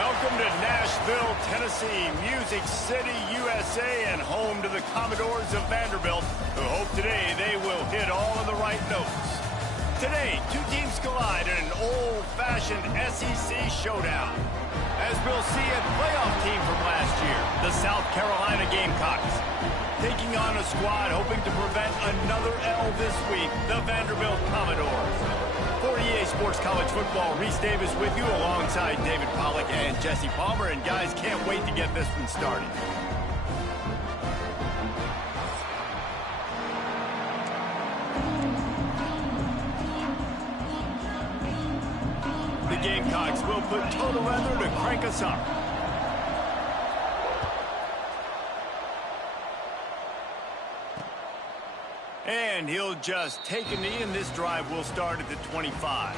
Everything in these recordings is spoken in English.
Welcome to Nashville, Tennessee, Music City, USA, and home to the Commodores of Vanderbilt, who hope today they will hit all of the right notes. Today, two teams collide in an old-fashioned SEC showdown. As we'll see a playoff team from last year, the South Carolina Gamecocks, taking on a squad hoping to prevent another L this week, the Vanderbilt Commodores. For EA Sports College Football, Reese Davis with you alongside David Pollack and Jesse Palmer. And guys, can't wait to get this one started. The Gamecocks will put total weather to crank us up. And he'll just take a knee, and this drive will start at the 25.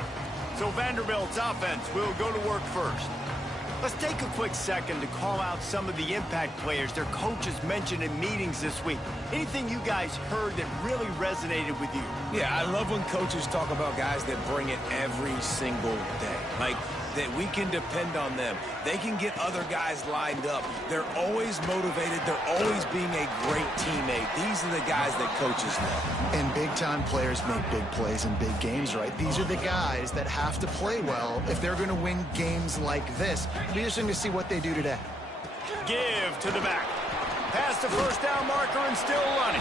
So Vanderbilt's offense will go to work first. Let's take a quick second to call out some of the impact players their coaches mentioned in meetings this week. Anything you guys heard that really resonated with you? Yeah, I love when coaches talk about guys that bring it every single day. Like, that we can depend on them. They can get other guys lined up. They're always motivated. They're always being a great teammate. These are the guys that coaches love. And big-time players make big plays in big games, right? These are the guys that have to play well if they're going to win games like this. It'll be interesting to see what they do today. Give to the back. Past the first down marker and still running.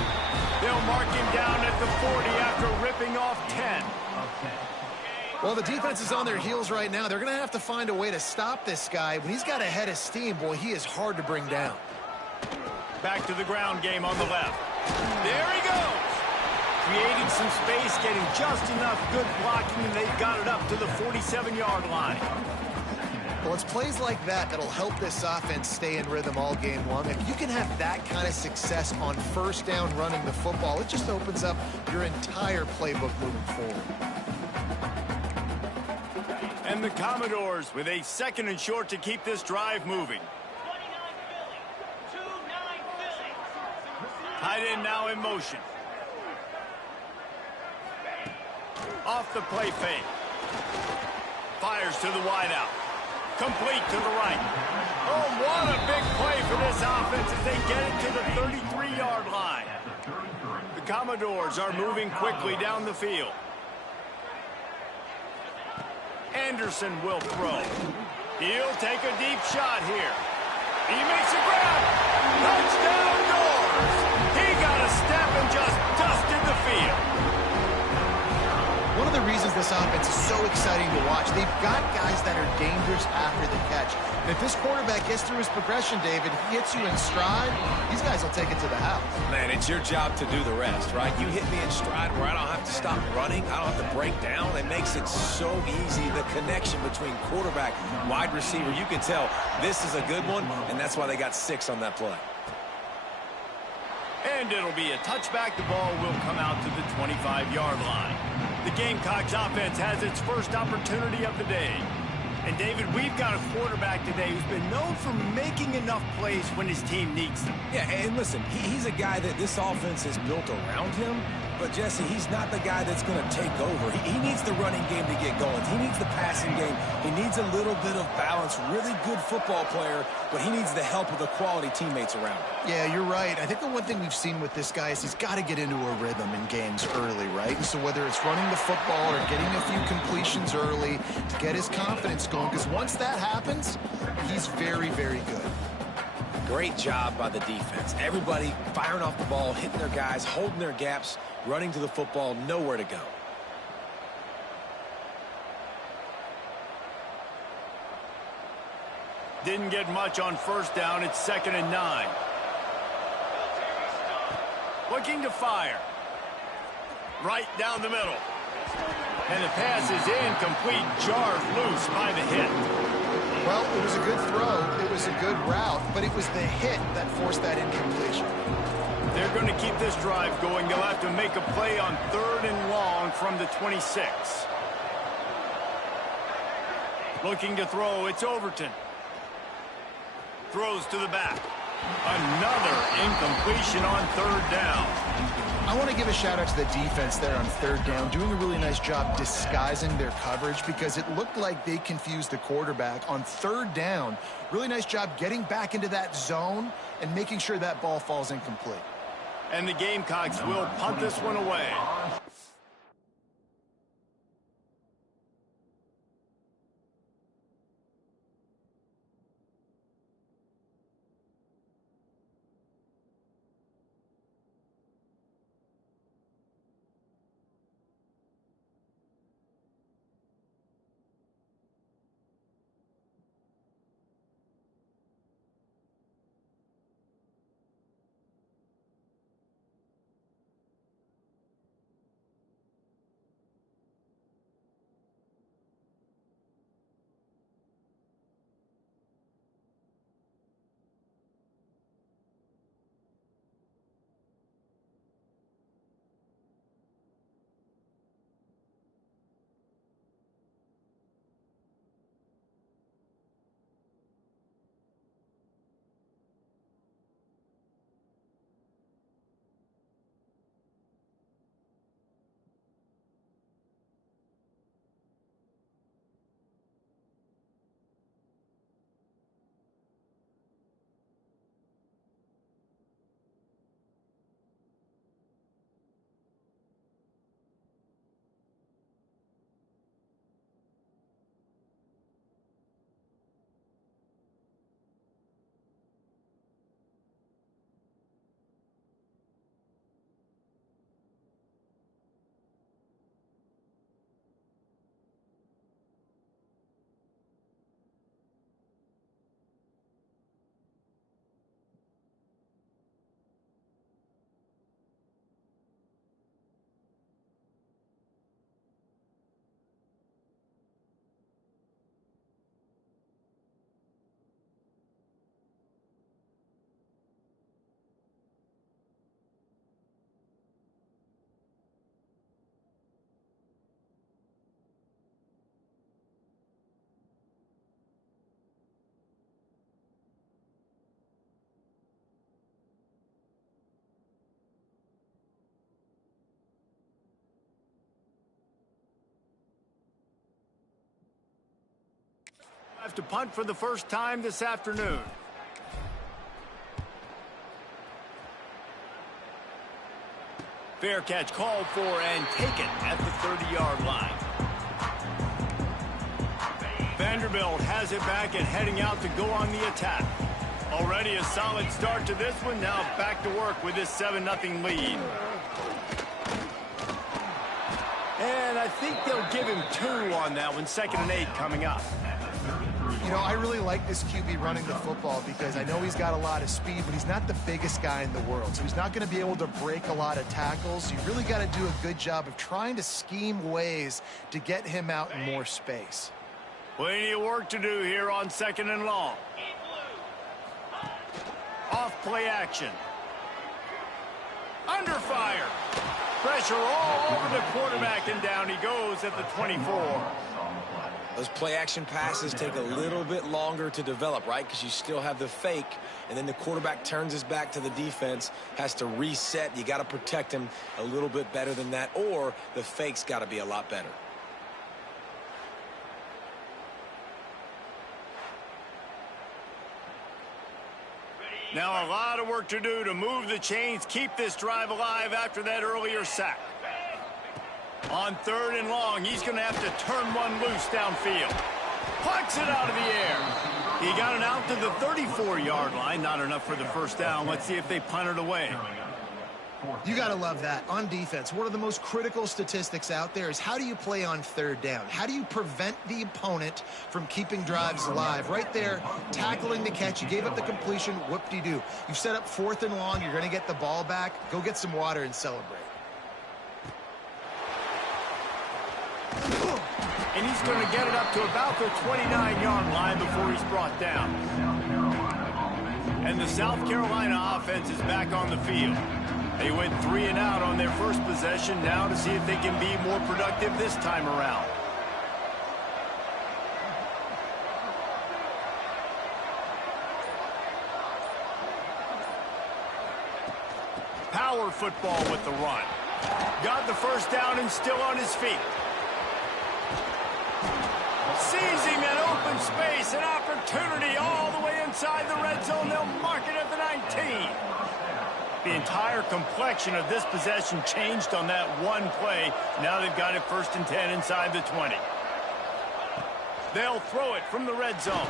They'll mark him down at the 40 after ripping off 10. Well, the defense is on their heels right now. They're going to have to find a way to stop this guy. When he's got a head of steam, boy, he is hard to bring down. Back to the ground game on the left. There he goes. Creating some space, getting just enough good blocking, and they've got it up to the 47-yard line. Well, it's plays like that that'll help this offense stay in rhythm all game long. If you can have that kind of success on first down running the football, it just opens up your entire playbook moving forward. And the Commodores with a second and short to keep this drive moving. Tight end now in motion. Off the play fake. Fires to the wideout. Complete to the right. Oh, what a big play for this offense as they get it to the 33-yard line. The Commodores are moving quickly down the field. Anderson will throw. He'll take a deep shot here. He makes a grab. Touchdown Doors. He got a step and just dusted the field. One of the reasons this offense is so exciting to watch, they've got guys that are dangerous after the catch. And if this quarterback gets through his progression, David, he hits you in stride, these guys will take it to the house. Man, it's your job to do the rest, right? You hit me in stride where I don't have to stop running. I don't have to break down. It makes it so easy. The connection between quarterback and wide receiver, you can tell this is a good one, and that's why they got 6 on that play. And it'll be a touchback. The ball will come out to the 25-yard line. The Gamecocks offense has its first opportunity of the day. And, David, we've got a quarterback today who's been known for making enough plays when his team needs them. Yeah, and listen, he's a guy that this offense is built around him. But, Jesse, he's not the guy that's going to take over. He needs the running game to get going. He needs the passing game. He needs a little bit of balance. Really good football player, but he needs the help of the quality teammates around him. Yeah, you're right. I think the one thing we've seen with this guy is he's got to get into a rhythm in games early, right? And so whether it's running the football or getting a few completions early to get his confidence going, because once that happens, he's very, very good. Great job by the defense. Everybody firing off the ball, hitting their guys, holding their gaps, running to the football, nowhere to go. Didn't get much on first down. It's 2nd and 9. Looking to fire. Right down the middle. And the pass is incomplete. Jarred loose by the hit. Well, it was a good throw. It was a good route, but it was the hit that forced that incompletion. They're going to keep this drive going. They'll have to make a play on 3rd and long from the 26. Looking to throw. It's Overton. Throws to the back. Another incompletion on 3rd down. I want to give a shout out to the defense there on third down, doing a really nice job disguising their coverage because it looked like they confused the quarterback on third down. Really nice job getting back into that zone and making sure that ball falls incomplete. And the Gamecocks will punt this one away. Have to punt for the first time this afternoon. Fair catch called for and taken at the 30-yard line. Vanderbilt has it back and heading out to go on the attack. Already a solid start to this one. Now back to work with this 7-0 lead. And I think they'll give him 2 on that one. 2nd and 8 coming up. You know, I really like this QB running the football because I know he's got a lot of speed, but he's not the biggest guy in the world. So he's not going to be able to break a lot of tackles. You really got to do a good job of trying to scheme ways to get him out in more space. Plenty of work to do here on 2nd and long. Off play action. Under fire. Pressure all over the quarterback, and down he goes at the 24. Those play-action passes take a little bit longer to develop, right? Because you still have the fake, and then the quarterback turns his back to the defense, has to reset. You got to protect him a little bit better than that, or the fake's got to be a lot better. Now a lot of work to do to move the chains, keep this drive alive after that earlier sack. On 3rd and long, he's going to have to turn one loose downfield. Plucks it out of the air. He got it out to the 34-yard line. Not enough for the first down. Let's see if they punt it away. You got to love that. On defense, one of the most critical statistics out there is how do you play on 3rd down? How do you prevent the opponent from keeping drives alive? Right there, tackling the catch. You gave up the completion. Whoop-de-doo. You've set up 4th and long. You're going to get the ball back. Go get some water and celebrate. And he's going to get it up to about the 29-yard line before he's brought down. And the South Carolina offense is back on the field. They went 3 and out on their first possession, now to see if they can be more productive this time around. power football with the run. Got the first down and still on his feet. Seizing an open space, an opportunity all the way inside the red zone. They'll mark it at the 19. The entire complexion of this possession changed on that one play. Now they've got it 1st and 10 inside the 20. They'll throw it from the red zone.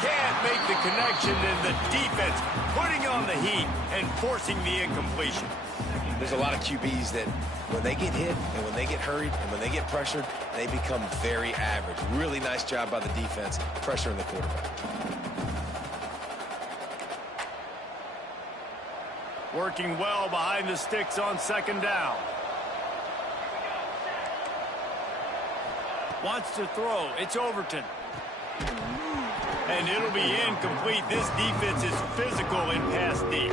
Can't make the connection, and the defense putting on the heat and forcing the incompletion. There's a lot of QBs that when they get hit and when they get hurried and when they get pressured, they become very average. Really nice job by the defense pressuring the quarterback. Working well behind the sticks on 2nd down. Wants to throw. It's Overton. And it'll be incomplete. This defense is physical in pass deep.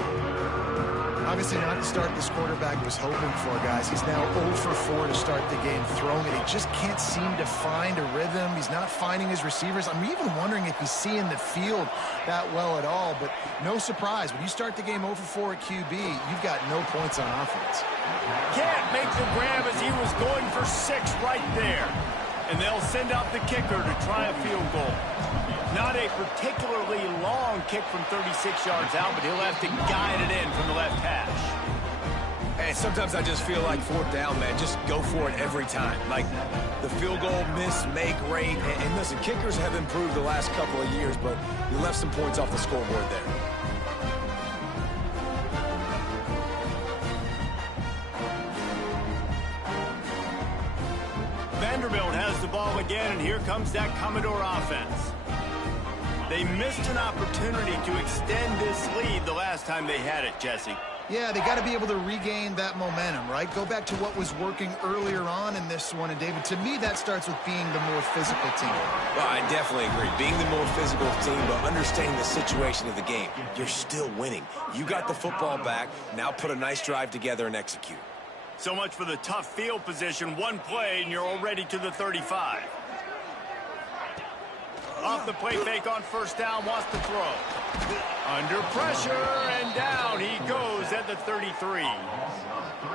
Obviously not the start this quarterback was hoping for, guys. He's now 0 for 4 to start the game throwing it. He just can't seem to find a rhythm. He's not finding his receivers. I'm even wondering if he's seeing the field that well at all. But no surprise, when you start the game 0 for 4 at QB, you've got no points on offense. Can't make the grab as he was going for 6 right there. And they'll send out the kicker to try a field goal. Not a particularly long kick from 36 yards out, but he'll have to guide it in from the left hash. And sometimes I just feel like 4th down, man. Just go for it every time. Like the field goal miss, make rate. And listen, kickers have improved the last couple of years, but you left some points off the scoreboard there. Vanderbilt has the ball again, and here comes that Commodore offense. They missed an opportunity to extend this lead the last time they had it, Jesse. Yeah, they got to be able to regain that momentum, right? Go back to what was working earlier on in this one. And, David, to me, that starts with being the more physical team. Well, I definitely agree. Being the more physical team, but understanding the situation of the game. You're still winning. You got the football back. Now put a nice drive together and execute. So much for the tough field position. One play, and you're already to the 35. Off the play fake on 1st down, wants to throw. Under pressure, and down he goes at the 33.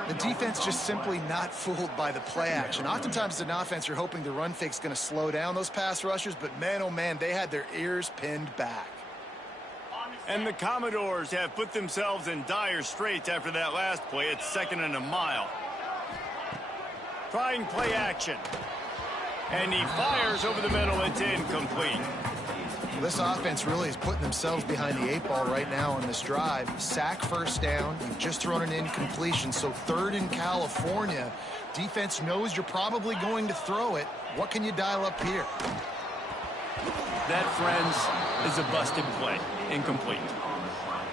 The defense just simply not fooled by the play action. Oftentimes as an offense, you're hoping the run fake's going to slow down those pass rushers, but man, oh man, they had their ears pinned back. And the Commodores have put themselves in dire straits after that last play. It's 2nd and a mile. Trying play action. And he fires over the middle. It's incomplete. Well, this offense really is putting themselves behind the 8 ball right now on this drive. Sack 1st down. You've just thrown an incompletion. So 3rd in California. Defense knows you're probably going to throw it. What can you dial up here? That, friends, is a busted play. Incomplete.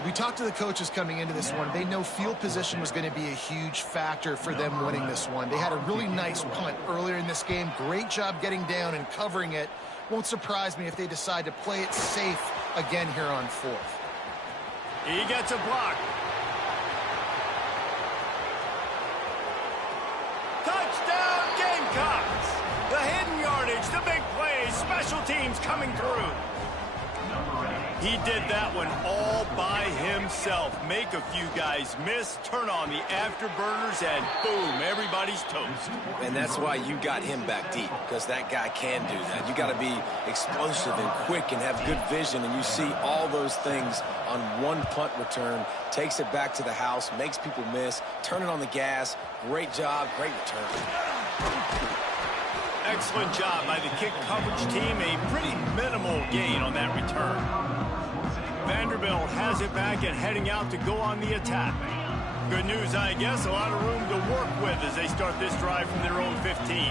We talked to the coaches coming into this one. They know field position was going to be a huge factor for them winning this one. They had a really nice punt earlier in this game. Great job getting down and covering it. Won't surprise me if they decide to play it safe again here on 4th. He gets a block. Touchdown Gamecocks! The hidden yardage, the big plays, special teams coming through. He did that one all by himself. Make a few guys miss, turn on the afterburners, and boom, everybody's toast. And that's why you got him back deep, because that guy can do that. You got to be explosive and quick and have good vision, and you see all those things on one punt return. Takes it back to the house, makes people miss, turning on the gas. Great job, great return. Excellent job by the kick coverage team. A pretty minimal gain on that return. Vanderbilt has it back and heading out to go on the attack. Good news, I guess. A lot of room to work with as they start this drive from their own 15.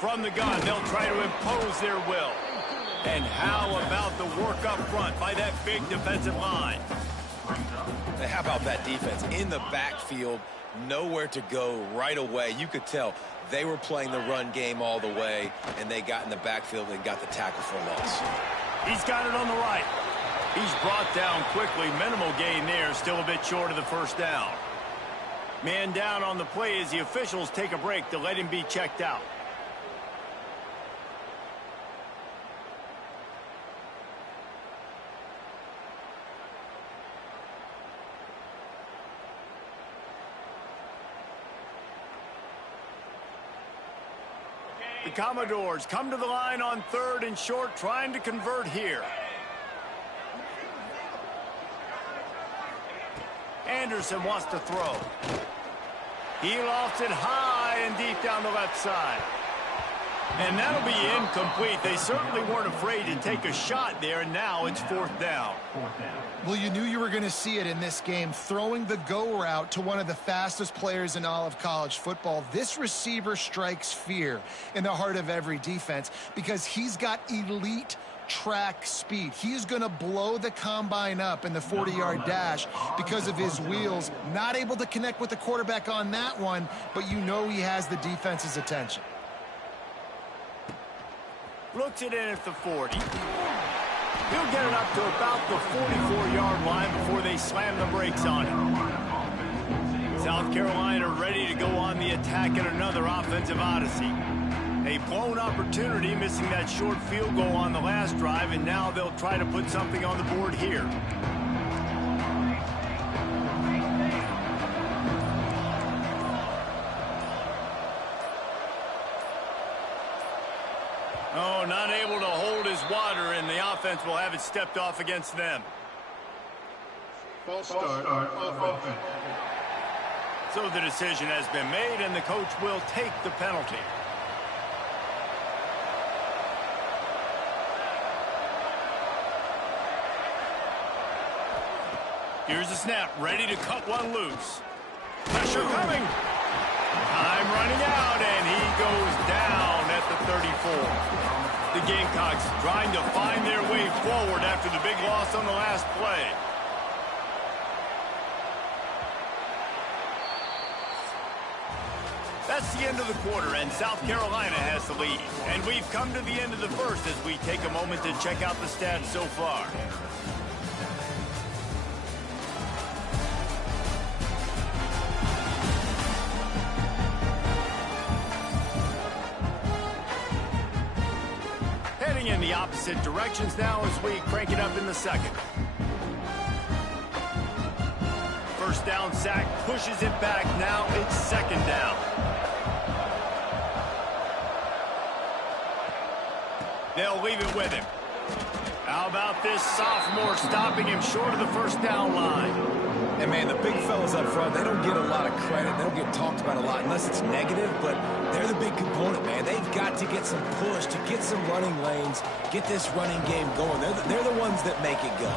From the gun, they'll try to impose their will. And how about the work up front by that big defensive line? How about that defense in the backfield? Nowhere to go right away. You could tell they were playing the run game all the way, and they got in the backfield and got the tackle for a loss. He's got it on the right. He's brought down quickly. Minimal gain there, still a bit short of the 1st down. Man down on the play as the officials take a break to let him be checked out. The Commodores come to the line on 3rd and short, trying to convert here. Anderson wants to throw. He lofts it high and deep down the left side. And that'll be incomplete. They certainly weren't afraid to take a shot there, and now it's 4th down. Well, you knew you were going to see it in this game, throwing the go route to one of the fastest players in all of college football. This receiver strikes fear in the heart of every defense because he's got elite track speed. He's going to blow the combine up in the 40-yard dash because of his wheels. Not able to connect with the quarterback on that one, but you know he has the defense's attention. Looks it in at the 40. He'll get it up to about the 44-yard line before they slam the brakes on him. South Carolina ready to go on the attack in another offensive odyssey. A blown opportunity, missing that short field goal on the last drive, and now they'll try to put something on the board here. Oh, not able to hold his water, and the offense will have it stepped off against them. False start offense. So the decision has been made, and the coach will take the penalty. Here's the snap, ready to cut one loose. Pressure coming. Time running out, and he goes down at the 34. The Gamecocks trying to find their way forward after the big loss on the last play. That's the end of the quarter, and South Carolina has the lead. And we've come to the end of the first as we take a moment to check out the stats so far. Heading in the opposite directions now as we crank it up in the second. First down sack, pushes it back. Now it's 2nd down. They'll leave it with him. How about this sophomore stopping him short of the first down line? And, man, the big fellas up front, they don't get a lot of credit. They don't get talked about a lot unless it's negative, but they're the big component, man. They've got to get some push, to get some running lanes, get this running game going. They're the ones that make it go.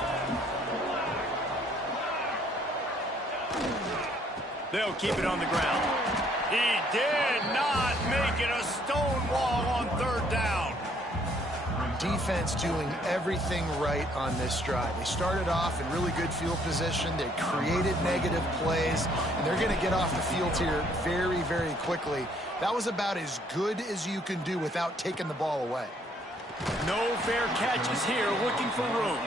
They'll keep it on the ground. He did not make it a stone wall on 3rd down. Defense doing everything right on this drive. They started off in really good field position. They created negative plays, and they're going to get off the field here very, very quickly. That was about as good as you can do without taking the ball away. No fair catches here, looking for room.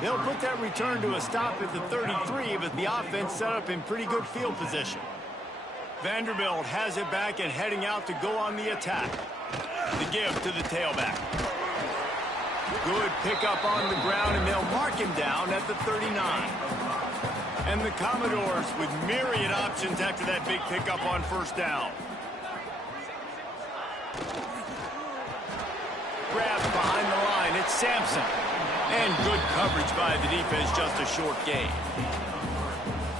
They'll put that return to a stop at the 33, but the offense set up in pretty good field position. Vanderbilt has it back and heading out to go on the attack. The give to the tailback. Good pickup on the ground, and they'll mark him down at the 39. And the Commodores with myriad options after that big pickup on 1st down. Grabs behind the line. It's Sampson. And good coverage by the defense, just a short gain.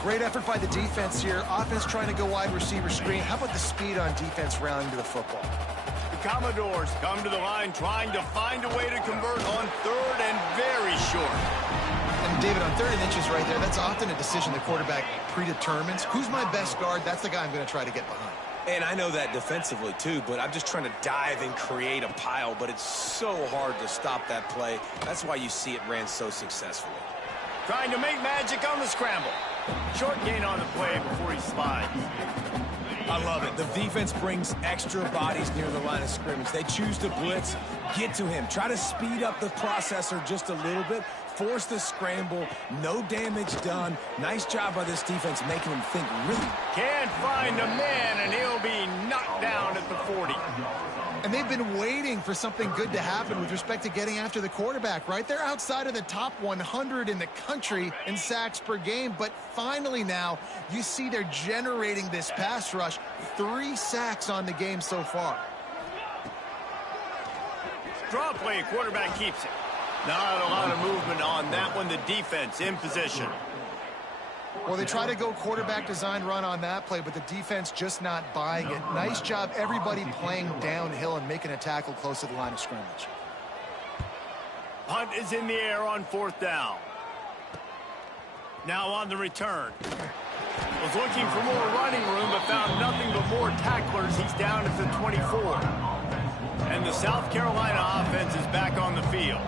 Great effort by the defense here. Offense trying to go wide receiver screen. How about the speed on defense rounding to the football? The Commodores come to the line trying to find a way to convert on 3rd and very short. And David, on 3rd and inches right there, that's often a decision the quarterback predetermines. Who's my best guard? That's the guy I'm going to try to get behind. And I know that defensively, too, but I'm just trying to dive and create a pile, but it's so hard to stop that play. That's why you see it ran so successfully. Trying to make magic on the scramble. Short gain on the play before he slides. I love it. The defense brings extra bodies near the line of scrimmage. They choose to blitz, get to him, try to speed up the processor just a little bit, force the scramble, no damage done. Nice job by this defense making him think really. Can't find a man, and he'll be knocked down at the 40. And they've been waiting for something good to happen with respect to getting after the quarterback, right? They're outside of the top 100 in the country in sacks per game, but finally now you see they're generating this pass rush. 3 sacks on the game so far. Draw play, quarterback keeps it. Not a lot of movement on that one. The defense in position. Well, they try to go quarterback design run on that play, but the defense just not buying it. Nice job, everybody playing downhill and making a tackle close to the line of scrimmage. Punt is in the air on 4th down. Now on the return. Was looking for more running room, but found nothing but more tacklers. He's down at the 24. And the South Carolina offense is back on the field.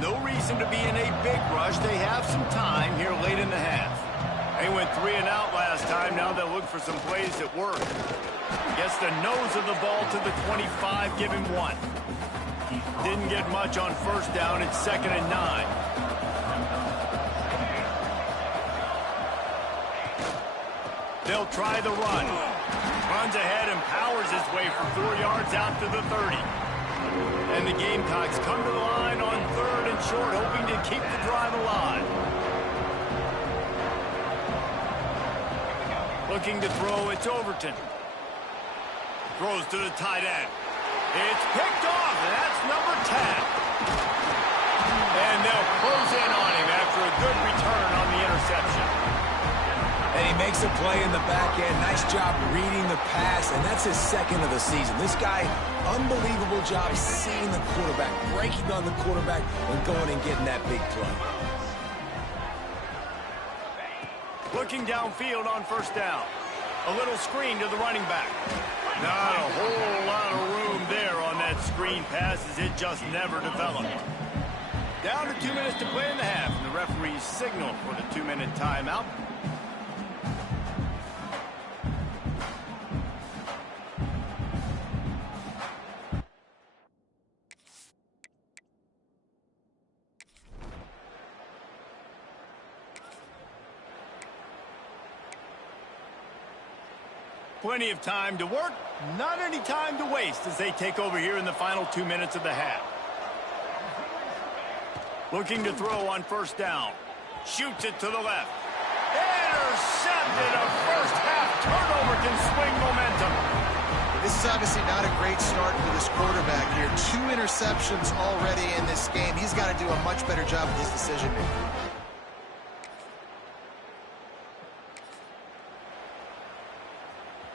No reason to be in a big rush. They have some time here late in the half. They went 3 and out last time. Now they'll look for some plays that work. Gets the nose of the ball to the 25, give him 1. Didn't get much on 1st down. It's 2nd and 9. They'll try the run. Runs ahead and powers his way for 4 yards out to the 30. And the Gamecocks come to the line on 3rd and short, hoping to keep the drive alive. Looking to throw, it's Overton. Throws to the tight end. It's picked off, and that's number 10. And they'll close in on him after a good return on the interception. And he makes a play in the back end. Nice job reading the pass, and that's his 2nd of the season. This guy, unbelievable job seeing the quarterback, breaking on the quarterback, and going and getting that big play. Looking downfield on 1st down. A little screen to the running back. Not a whole lot of room there on that screen pass as it just never developed. Down to 2 minutes to play in the half, and the referees signal for the 2-minute timeout. Plenty of time to work, not any time to waste as they take over here in the final 2 minutes of the half. Looking to throw on 1st down. Shoots it to the left. Intercepted. A first-half turnover can swing momentum. This is obviously not a great start for this quarterback here. 2 interceptions already in this game. He's got to do a much better job with his decision-making.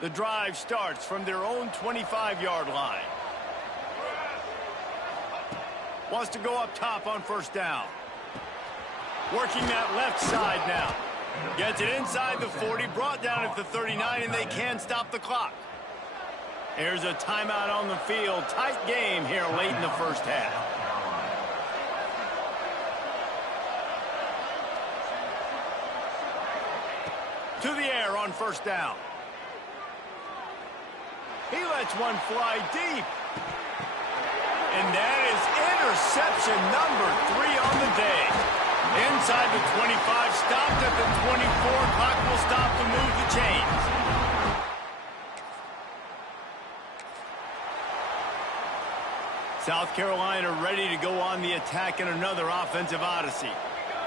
The drive starts from their own 25-yard line. Wants to go up top on 1st down. Working that left side now. Gets it inside the 40, brought down at the 39, and they can stop the clock. Here's a timeout on the field. Tight game here late in the 1st half. To the air on 1st down. He lets one fly deep. And that is interception number 3 on the day. Inside the 25, stopped at the 24. Clock will stop to move the chains. South Carolina ready to go on the attack in another offensive odyssey.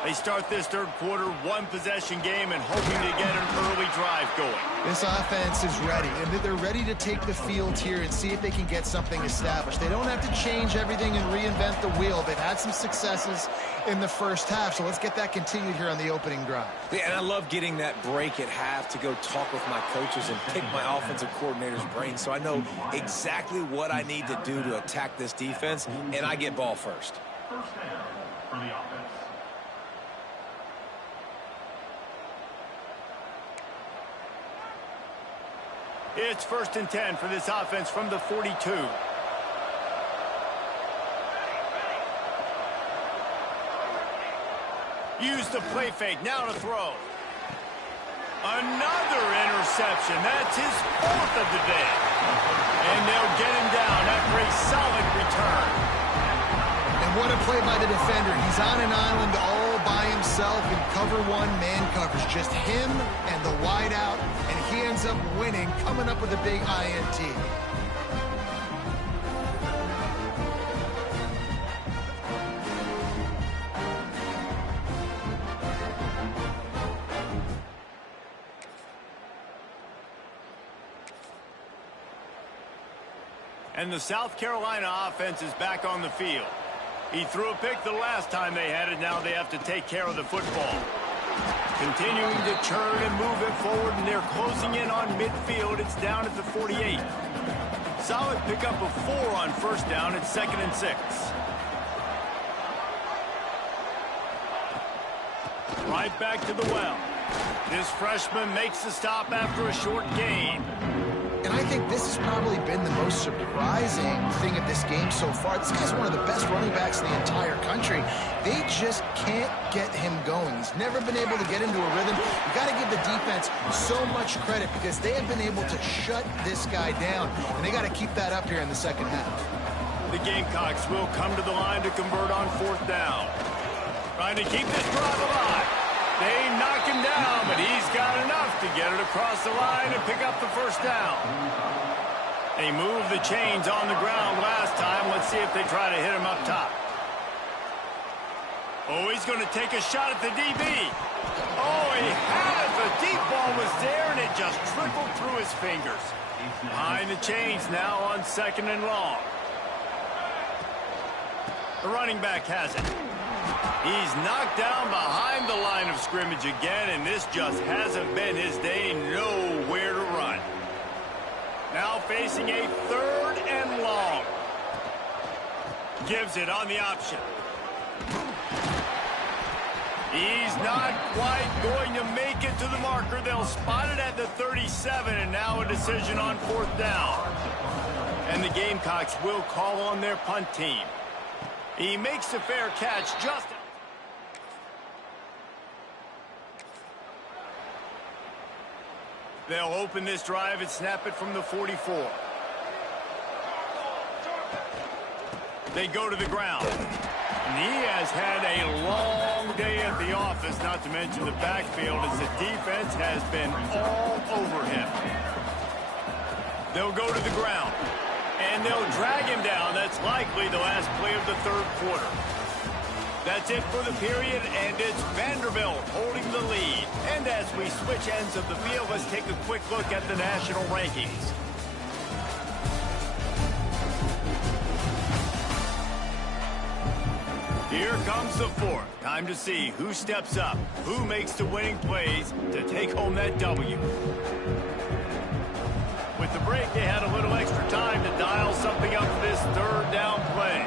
They start this 3rd quarter, 1-possession game, and hoping to get an early drive going. This offense is ready, and they're ready to take the field here and see if they can get something established. They don't have to change everything and reinvent the wheel. They've had some successes in the 1st half, so let's get that continued here on the opening drive. Yeah, and I love getting that break at half to go talk with my coaches and pick my offensive coordinator's brain so I know exactly what I need to do to attack this defense, and I get ball first. 1st down for the offense. It's 1st and 10 for this offense from the 42. Use the play fake, now to throw. Another interception. That's his 4th of the day. And they'll get him down after a solid return. And what a play by the defender. He's on an island all by himself in cover 1 man coverage. Just him and the wide out, and he ends up winning, coming up with a big INT. And the South Carolina offense is back on the field. He threw a pick the last time they had it. Now they have to take care of the football. Continuing to churn and move it forward, and they're closing in on midfield. It's down at the 48. Solid pickup of 4 on first down. It's 2nd and 6. Right back to the well. This freshman makes the stop after a short gain. And I think this has probably been the most surprising thing of this game so far. This guy's one of the best running backs in the entire country. They just can't get him going. He's never been able to get into a rhythm. You got to give the defense so much credit because they have been able to shut this guy down, and they got to keep that up here in the second half. The Gamecocks will come to the line to convert on 4th down. Trying to keep this drive alive. They knock him down, but he's got enough to get it across the line and pick up the first down. They moved the chains on the ground last time. Let's see if they try to hit him up top. Oh, he's going to take a shot at the DB. Oh, he had it. The deep ball was there, and it just trickled through his fingers. Behind the chains now on 2nd and long. The running back has it. He's knocked down behind the line of scrimmage again, and this just hasn't been his day. Nowhere to run. Now facing a 3rd and long. Gives it on the option. He's not quite going to make it to the marker. They'll spot it at the 37, and now a decision on 4th down. And the Gamecocks will call on their punt team. He makes the fair catch just... They'll open this drive and snap it from the 44. They go to the ground. And he has had a long day at the office, not to mention the backfield, as the defense has been all over him. They'll go to the ground. And they'll drag him down. That's likely the last play of the 3rd quarter. That's it for the period, and it's Vanderbilt holding the lead. And as we switch ends of the field, let's take a quick look at the national rankings. Here comes the 4th. Time to see who steps up, who makes the winning plays to take home that W. With the break, they had a little extra time to dial something up for this 3rd down play.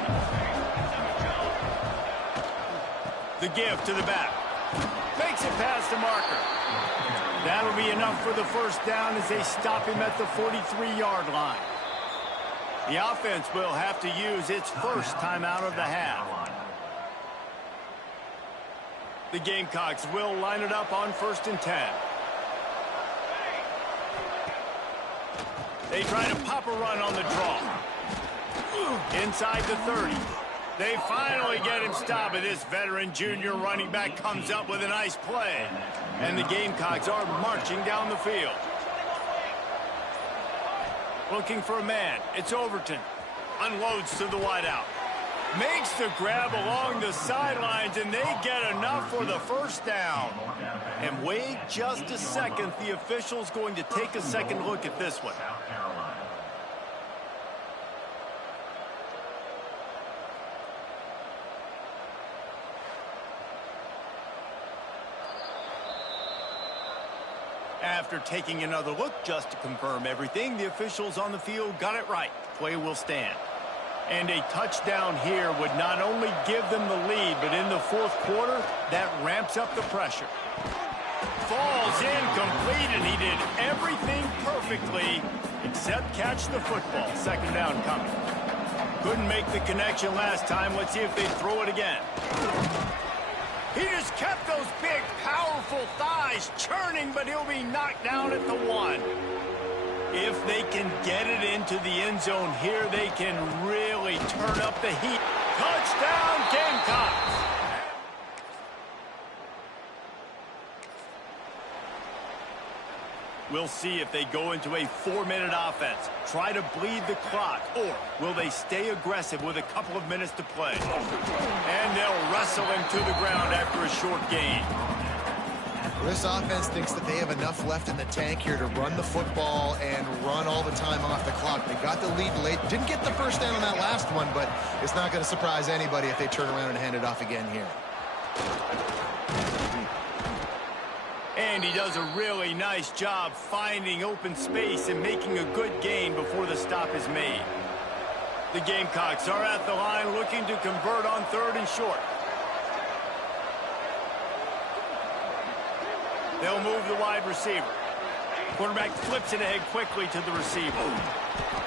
The give to the back. Makes it past the marker. That'll be enough for the first down as they stop him at the 43-yard line. The offense will have to use its first timeout of the half. The Gamecocks will line it up on 1st and 10. They try to pop a run on the draw. Inside the 30. They finally get him stopped, and this veteran junior running back comes up with a nice play. And the Gamecocks are marching down the field. Looking for a man. It's Overton. Unloads to the wideout. Makes the grab along the sidelines, and they get enough for the first down. And wait just a second. The official's going to take a second look at this one. After taking another look just to confirm everything, the officials on the field got it right. Play will stand. And a touchdown here would not only give them the lead, but in the 4th quarter, that ramps up the pressure. Falls incomplete, and he did everything perfectly except catch the football. 2nd down coming. Couldn't make the connection last time. Let's see if they throw it again. He just kept those big, powerful thighs churning, but he'll be knocked down at the 1. If they can get it into the end zone here, they can really turn up the heat. Touchdown, Gamecocks! We'll see if they go into a 4-minute offense, try to bleed the clock, or will they stay aggressive with a couple of minutes to play? And they'll wrestle him to the ground after a short gain. This offense thinks that they have enough left in the tank here to run the football and run all the time off the clock. They got the lead late. Didn't get the first down on that last one, but it's not going to surprise anybody if they turn around and hand it off again here. And he does a really nice job finding open space and making a good gain before the stop is made. The Gamecocks are at the line looking to convert on 3rd and short. They'll move the wide receiver. Quarterback flips it ahead quickly to the receiver.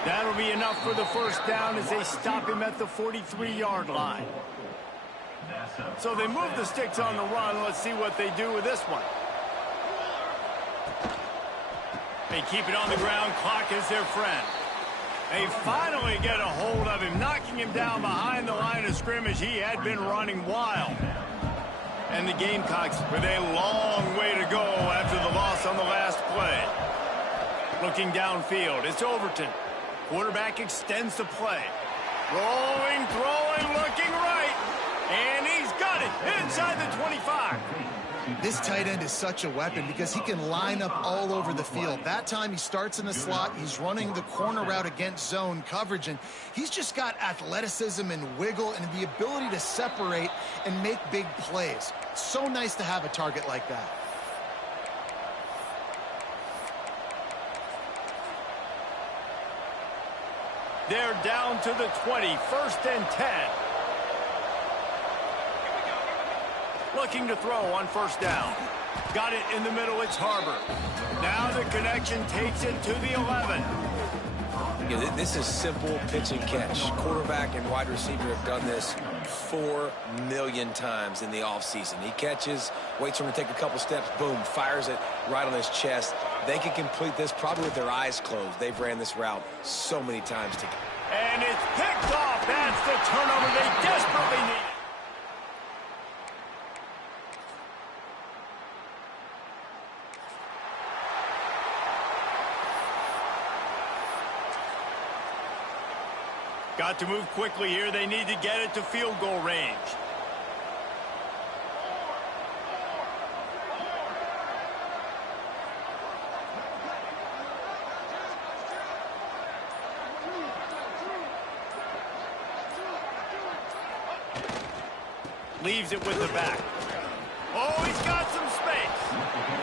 That'll be enough for the first down as they stop him at the 43-yard line. So they move the sticks on the run. Let's see what they do with this one. They keep it on the ground. Clock is their friend. They finally get a hold of him, knocking him down behind the line of scrimmage. He had been running wild. And the Gamecocks with a long way to go after the loss on the last play. Looking downfield, it's Overton. Quarterback extends the play. Rolling, throwing, looking right. And he's got it inside the 25. This tight end is such a weapon because he can line up all over the field. That time he starts in the slot. He's running the corner route against zone coverage, and he's just got athleticism and wiggle and the ability to separate and make big plays. So nice to have a target like that. They're down to the 20, 1st and 10. Looking to throw on 1st down. Got it in the middle, it's Harbor. Now the connection takes it to the 11. Yeah, this is simple pitch and catch. Quarterback and wide receiver have done this 4 million times in the offseason. He catches, waits for him to take a couple steps, boom, fires it right on his chest. They can complete this probably with their eyes closed. They've ran this route so many times together. And it's picked off. That's the turnover they desperately needed. Got to move quickly here. They need to get it to field goal range. Leaves it with the back. Oh, he's got some space.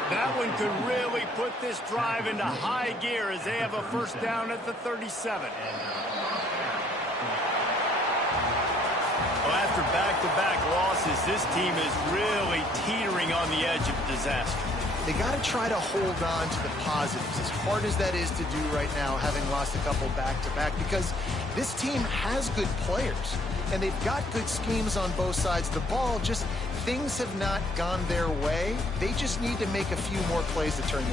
That one could really put this drive into high gear as they have a 1st down at the 37. Well, after back-to-back losses, this team is really teetering on the edge of disaster. They got to try to hold on to the positives, as hard as that is to do right now, having lost a couple back-to-back, because this team has good players, and they've got good schemes on both sides of the ball. Just things have not gone their way. They just need to make a few more plays to turn this